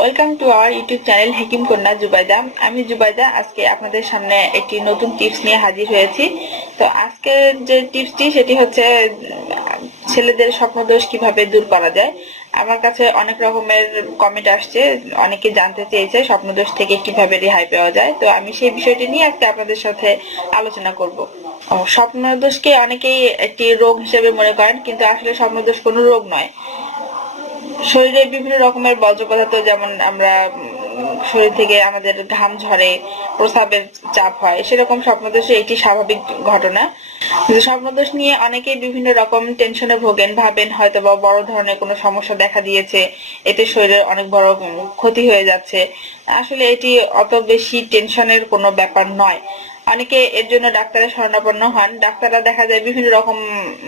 Welcome to our YouTube channel Hakim Kanya Jubaida আমি জুবাইদা আজকে আপনাদের সামনে একটি নতুন টিপস নিয়ে হাজির হয়েছি। তো আজকের যে টিপসটি সেটি হচ্ছে, ছেলেদের স্বপ্নদোষ কীভাবে দূর করা যায়। আমার কাছে অনেক রকমের কমেন্ট আসছে, অনেকে জানতে চেয়েছে স্বপ্নদোষ থেকে কীভাবে রেহাই পাওয়া যায়। তো আমি সেই বিষয়টি নিয়ে আজকে আপনাদের সাথে আলোচনা করব। স্বপ্নদোষকে অনেকেই একটি রোগ হিসেবে মনে করেন, কিন্তু আসলে স্বপ্নদোষ কোনো রোগ নয়। শরীরে বিভিন্ন রকমের বর্জ্য পদার্থ যেমন আমরা শরীর থেকে আমাদের ঘাম ঝরে, প্রস্রাবের চাপ হয়, সেরকম স্বপ্নদোষে এটি স্বাভাবিক ঘটনা। স্বপ্নদোষ নিয়ে অনেকেই বিভিন্ন রকম টেনশনে ভোগেন, ভাবেন হয়তো বা বড় ধরনের কোনো সমস্যা দেখা দিয়েছে, এতে শরীরের অনেক বড় ক্ষতি হয়ে যাচ্ছে। আসলে এটি অত বেশি টেনশনের কোনো ব্যাপার নয়। অনেকে এর জন্য ডাক্তারের শরণাপন্ন হন। ডাক্তাররা দেখা যায় বিভিন্ন রকম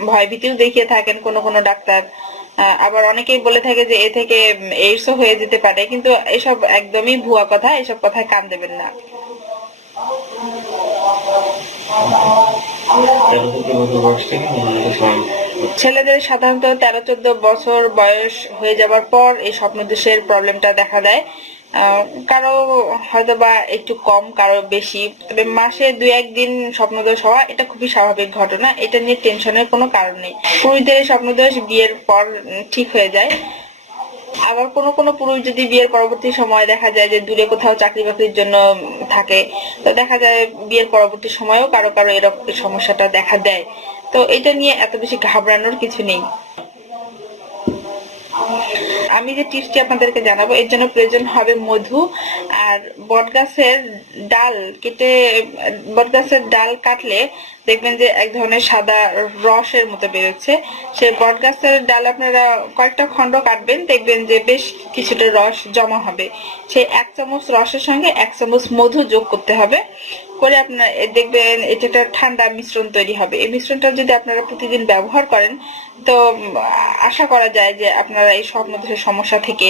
ভয়ভীতিও দেখিয়ে থাকেন, কোনো কোনো ডাক্তার আবার অনেকেই বলে থাকে যে এ থেকে এইডসও হয়ে যেতে পারে, কিন্তু এসব একদমই ভুয়া কথা, এসব কথায় কান দেবেন না। ছেলেদের সাধারণত তেরো চোদ্দ বছর বয়স হয়ে যাবার পর এই স্বপ্নদোষের প্রবলেমটা দেখা দেয়। কারও হয়তো বা একটু কম, কারও বেশি। তবে মাসে দুই একদিন স্বপ্নদোষ হওয়া, এটা খুবই স্বাভাবিক ঘটনা। এটা নিয়ে টেনশনের কোনো কারণ নেই। পুরুষদের স্বপ্নদোষ বিয়ের পর ঠিক হয়ে যায়। আবার কোনো কোনো পুরুষ যদি বিয়ের পরবর্তী সময় দেখা যায় যে দূরে কোথাও চাকরি বাকরির জন্য থাকে, তো দেখা যায় বিয়ের পরবর্তী সময়েও কারও কারও এরকম সমস্যাটা দেখা দেয়। তো এটা নিয়ে এত বেশি ঘাবড়ানোর কিছু নেই। আমি যে টিপসটি আপনাদেরকে জানাব, এর জন্য প্রয়োজন হবে মধু আর বটগাছের ডাল কেটে, বটগাছের ডাল কাটলে দেখবেন যে এক ধরনের সাদা রসের মতো বেরোচ্ছে। সেই বটগাছের ডাল আপনারা কয়েকটা খণ্ড কাটবেন, দেখবেন যে বেশ কিছুটা রস জমা হবে। সেই এক চামচ রসের সঙ্গে এক চামচ মধু যোগ করতে হবে। করে আপনার দেখবেন এটা একটা ঠান্ডা মিশ্রণ তৈরি হবে। এই মিশ্রণটা যদি আপনারা প্রতিদিন ব্যবহার করেন, তো আশা করা যায় যে আপনারা এই স্বপ্নদোষের সমস্যা থেকে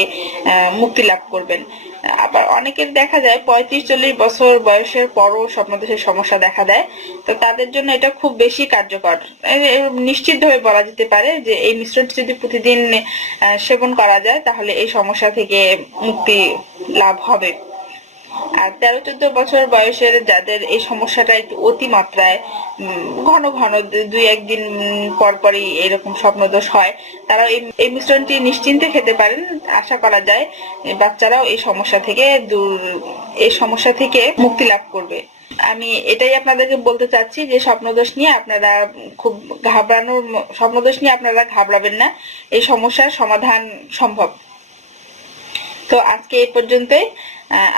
মুক্তি লাভ করবেন। আবার অনেকের দেখা যায় পঁয়ত্রিশ, চল্লিশ বছর বয়সের পরও স্বপ্নদোষের সমস্যা দেখা দেয়। তো তাদের জন্য এটা খুব বেশি কার্যকর। নিশ্চিতভাবে বলা যেতে পারে যে এই মিশ্রণটি যদি প্রতিদিন সেবন করা যায়, তাহলে এই সমস্যা থেকে মুক্তি লাভ হবে। আর তেরো চোদ্দ বছর বয়সের যাদের এই সমস্যাটা একটু অতিমাত্রায় ঘন ঘন দুই একদিন পর পরই এরকম স্বপ্নদোষ হয় তারা এই মিশ্রণটি নিশ্চিন্তে খেতে পারেন, আশা করা যায় বাচ্চারাও এই সমস্যা থেকে দূর, এই সমস্যা থেকে মুক্তি লাভ করবে। আমি এটাই আপনাদেরকে বলতে চাচ্ছি যে স্বপ্নদোষ নিয়ে আপনারা খুব ঘাবড়ানোর, স্বপ্নদোষ নিয়ে আপনারা ঘাবড়াবেন না, এই সমস্যার সমাধান সম্ভব। তো আজকে এই পর্যন্তই।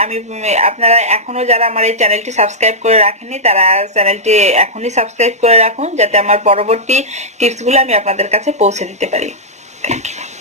আমি, আপনারা এখনও যারা আমার এই চ্যানেলটি সাবস্ক্রাইব করে রাখেনি তারা চ্যানেলটি এখনই সাবস্ক্রাইব করে রাখুন, যাতে আমার পরবর্তী টিপসগুলো আমি আপনাদের কাছে পৌঁছে দিতে পারি। Thank you